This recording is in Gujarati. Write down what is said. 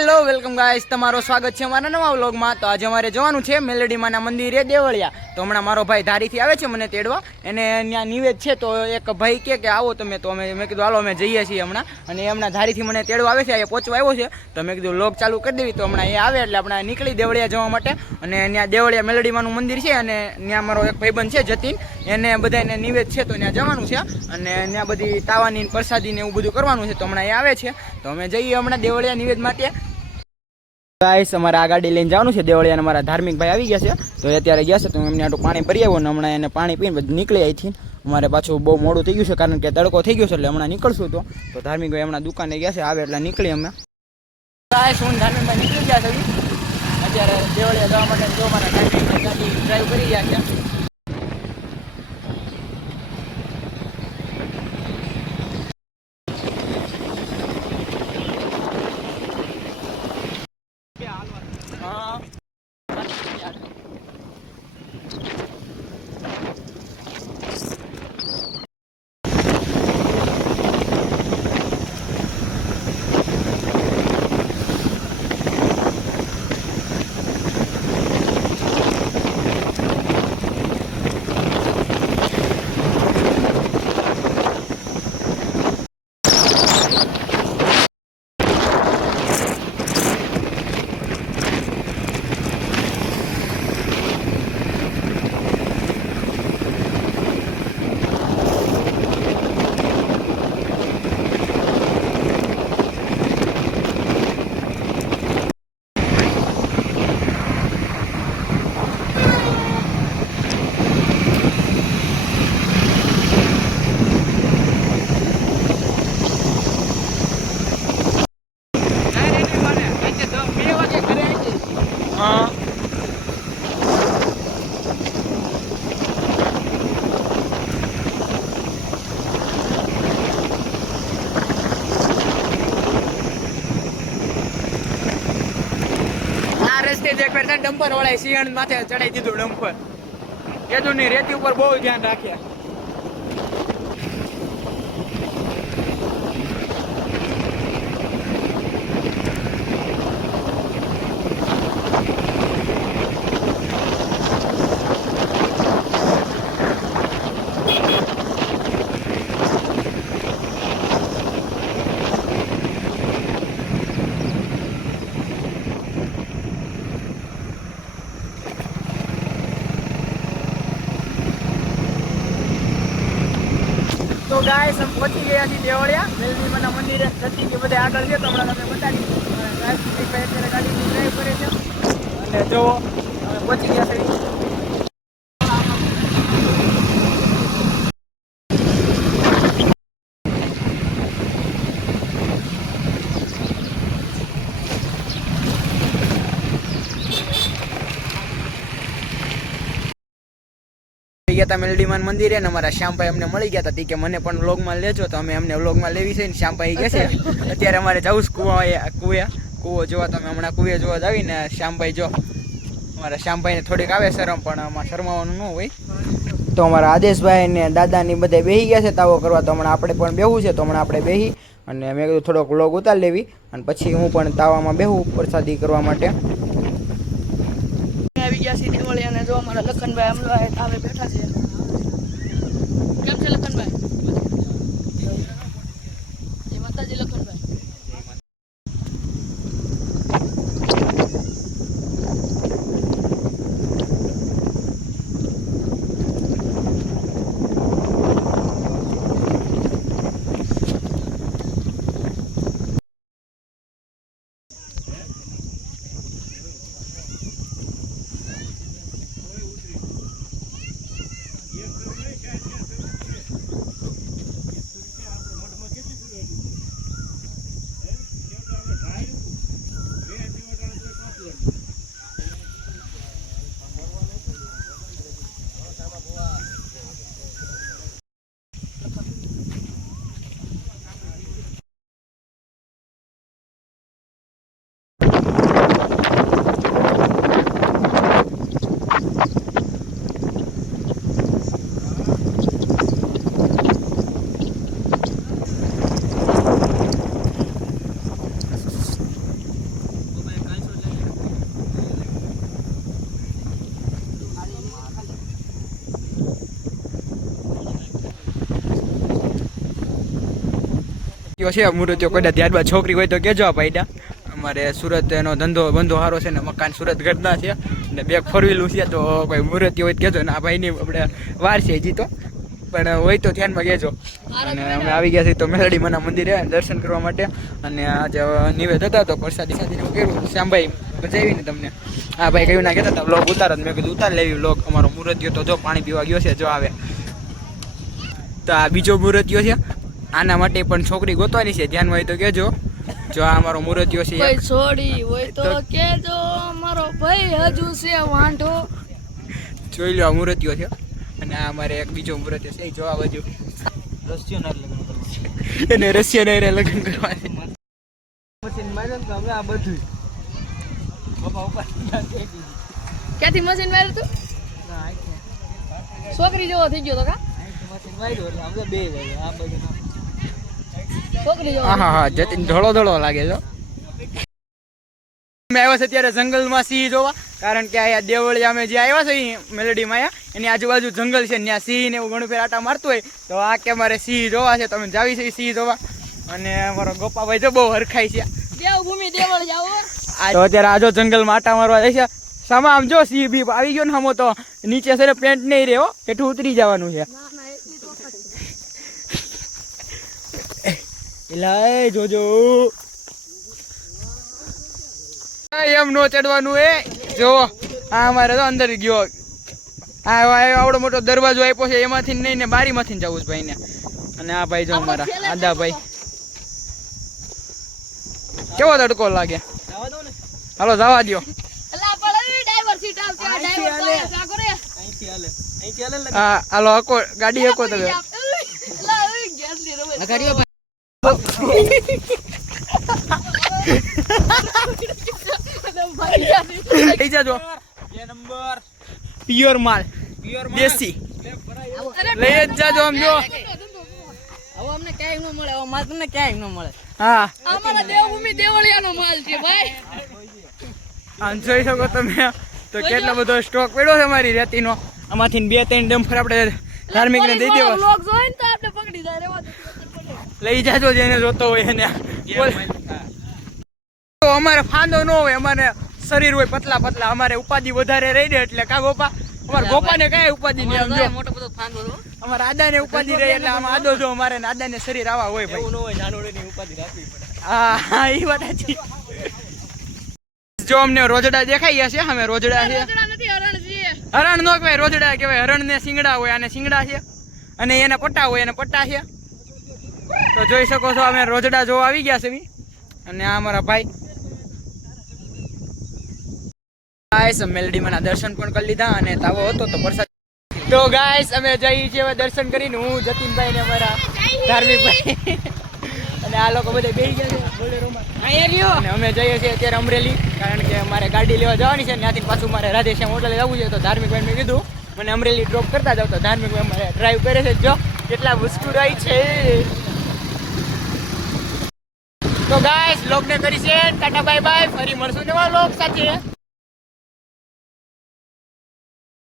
હેલો વેલકમ ગાઈસ, તમારું સ્વાગત છે અમારા નવા વ્લોગમાં। તો આજે અમારે જવાનું છે મેલડીમાના મંદિરે દેવળિયા। તો હમણાં મારો ભાઈ ધારીથી આવે છે મને તેડવા, એને ત્યાં નિવેદ છે। તો એક ભાઈ કે આવો તમે, તો મેં કીધું હાલો અમે જઈએ છીએ હમણાં। અને હમણાં ધારીથી મને તેડવા આવે છે, અહીંયા પહોંચવા આવ્યો છે। તો મેં કીધું વ્લોગ ચાલુ કરી દેવી, તો હમણાં એ આવે એટલે આપણે નીકળી દેવળિયા જવા માટે। અને ત્યાં દેવળિયા મેલડીમાનું મંદિર છે, અને ત્યાં મારો એક ભાઈબંધ છે જતીન, એને બધાને નિવેદ છે તો ત્યાં જવાનું છે। અને ત્યાં બધી તાવાની પ્રસાદી ને એવું બધું કરવાનું છે। તો હમણાં એ આવે છે, તો અમે જઈએ હમણાં દેવળિયા નિવેદ માટે। ગાઈસ, અમારે આ ગાડી લઈને જવાનું છે દેવળિયા। અમારા ધાર્મિક ભાઈ આવી ગયા છે, તો અત્યારે ગયા છે, તો એમને આટલું પાણી ભરી આવ્યો ને હમણાં એને પાણી પીને નીકળી અહીંથી। અમારે પાછું બહુ મોડું થઈ ગયું છે, કારણ કે તડકો થઈ ગયો છે, એટલે હમણાં નીકળશું। તો ધાર્મિક ભાઈ હમણાં દુકાને ગયા છે, આવે એટલે નીકળી અમે। ગાઈસ, હું ધાર્મિક ભાઈ નીકળી ગયા છે અત્યારે દેવળિયા જવા માટે। જો મારા ધાર્મિક ભાઈ ગાડી ડ્રાઈવ કરી ગયા છે। ડમ્પર વાળા સિંહણ માથે ચડાઈ દીધું ડમ્પર। કીધું ની રેતી ઉપર બહુ ધ્યાન રાખ્યા। તો ગાઈસ, हम પહોંચી ગયા છીએ દેવળિયા મેલડીમાના મંદિરે। સતીજી બધે આગળ છે, તો હમણાં તમે બતાવી અત્યારે ગાડી ડ્રાઈવ કરે છે। અને જો અમે પહોંચી ગયા છીએ। ગયા હતા મેલડીમાન મંદિરે, ને અમારા શ્યામભાઈ અમને મળી ગયા હતા, કે મને પણ વ્લોગમાં લેજો। તો અમે એમને વ્લોગમાં લેવી છે ને શ્યામભાઈ ગયા છે અત્યારે અમારે જવું છે કૂવો જોવા। તમે હમણાં કૂવે જોવા જ આવીને શ્યામભાઈ જો, અમારા શ્યામભાઈને થોડીક આવે શરમ, પણ આમાં શરમાવાનું ન હોય। તો અમારા આદેશભાઈ ને દાદાની બધે બેસી ગયા છે તાવો કરવા। તો હમણાં આપણે પણ બેહવું છે, તો હમણાં આપણે બેસી અને મેં કીધું થોડોક વ્લોગ ઉતારી લેવી, અને પછી હું પણ તાવામાં બેહું પ્રસાદી કરવા માટે। આવી ગયા છે દેવળિયા ને જો અમારા લખનભાઈ અમલા આવે બેઠા છે। કેમ છે લખનભાઈ? જય માતાજી લખનભાઈ। છે મૂર્તિઓ કોઈ ત્યારબાદ છોકરી હોય તો કેજો આ ભાઈડા. અમારે સુરત એનો ધંધો બંધો સારો છે ને મકાન સુરત ઘરના છે ને 2 4 વ્હીલું છે તો કોઈ મૂર્તિ હોય તો કેજો ને આ ભાઈની આપણે વાર છે હજી તો પણ હોય તો ધ્યાનમાં કહેજો. અને અમે આવી ગયા છીએ તો મેલડી માના મંદિરે દર્શન કરવા માટે અને આજે નિવેદ હતા તો પ્રસાદી સાદીને હું કર્યું. શ્યામભાઈ બજાવી ને તમને હા ભાઈ કયું ના કહેતા હતા બ્લોગ ઉતાર મેં કીધું ઉતાર લેવી બ્લોગ. અમારો મૂર્તિઓ તો જો પાણી પીવા ગયો છે જો આવે તો આ બીજો મૂર્તિઓ છે આના માટે પણ છોકરી ગોતવાની છે ધ્યાનમાં હોય તો કહેજો. જો આ અમારો મૂર્તિઓ છે કોઈ છોડી હોય તો કેજો મારો ભાઈ હજુ છે વાંઢો. જોઈ લો આ મૂર્તિઓ છે અને આ અમારે એક બીજો મૂર્તિ છે જો આ બાજુ એને રશિયન હારે લગ્ન કરવા છે. ક્યાંથી મશીન માર્યું તું છોકરી જેવો થઈ ગયો તો કા છોકરી જેવો હા હા જતીન ધોળો ધોળો લાગે છે. અમે આવ્યા છે અત્યારે જંગલમાં સિંહ જોવા કારણ કે અહીંયા દેવળિયા અમે જે આવ્યા છે મેલડીમાં એની આજુબાજુ જંગલ છે ત્યાં સિંહ ને એવું ઘણું ફેર આટા મારતું હોય તો આ કે મારે સિંહ જોવા છે તમે જાવી છે સિંહ જોવા. અને અમારો ગોપાભાઈ તો બહુ હરખાય છે દેવભૂમિ દેવળ જાવ તો અત્યારે આજો જંગલમાં આટા મારવા જાય છે. સામા આમ જો સિંહ બી આવી ગયો ને આમો તો નીચે છે પેન્ટ નહીં રહ્યો હેઠું ઉતરી જવાનું છે. એલા જોજો એમ નો ચડવાનું એ જો આ અમારે તો અંદર ગયો આવડો મોટો દરવાજો આપ્યો છે એમાંથી નહીં ને બારીમાંથી જવું છે ભાઈ ને. અને આ ભાઈ જો અમારા આદા ભાઈ કેવો તડકો લાગે હાલો જવા દો. હા હાલો હકો ગાડી હકો તમે લઈ જાજો પ્યોર માલ દેશી લઈ જ જાજો આમ જો અમને ક્યાંય ન મળે માલ તમને ક્યાંય ન મળે. હા અમારા દેવભૂમિ દેવળિયાનો માલ છે ભાઈ. આમ જોઈ શકો તમે તો કેટલો બધો સ્ટોક પડ્યો છે અમારી રેતીનો. આમાંથી 2-3 ડમ્ફર આપણે ધાર્મિક ને દઈ દેવા લોક જોઈને તો આપણે પકડી જાય રેવા દો. લઈ જાજો જેને જોતો હોય એને. તો અમારે ફાંદો ન હોય અમારે શરીર હોય પતલા પતલા અમારે ઉપાધિ વધારે રહી દે એટલે કા ગોપા અમારા ગોપાને કઈ ઉપાધિ નહીં આમ જો મોટો બધો ફાંદો રો અમારા આદાને ઉપાધિ રહી એટલે આમ આદો જો અમારે ને આદાને શરીર આવા હોય ભાઈ એવું ન હોય જાનોડીની ઉપાધિ રાખવી પડે. હા એ વાત સાચી. જો અમને રોજડા દેખાઈ ગયા છે અમે રોજડા છે નથી હરણ છે હરણ નો કહેવાય રોજડા કહેવાય. હરણ ને શિંગડા હોય અને શિંગડા છે અને એને પટ્ટા હોય એને પટ્ટા છે. તો જોઈ શકો છો અમે રોજડા જોવા આવી ગયા છે અને આ અમારા ભાઈ ગાઈસ મેલડીમાંના દર્શન પણ કરી લીધા અને તાવો હતો તો પ્રસાદ. તો ગાઈસ અમે જઈએ છીએ હવે દર્શન કરીને હું જતીનભાઈ ને અમારા ધાર્મિક ભાઈ અને આ લોકો બધા બેસી ગયા છે બોલેરોમાં અને અમે જઈએ છીએ અત્યારે અમરેલી કારણ કે મારે ગાડી લેવા જવાની છે ત્યાંથી પાછું મારે રાધેશ્યામ હોટલે જવું છે. તો ધાર્મિકભાઈ મેં કીધું મને અમરેલી ડ્રોપ કરતા જાવ તો ધાર્મિકભાઈ અમારે ડ્રાઈવ કરે છે જો કેટલા મુસ્કુરાય છે. તો ગાઈસ લોક ને કરી છે ટાટા બાય બાય ફરી મળશું નવા લોક સાથે.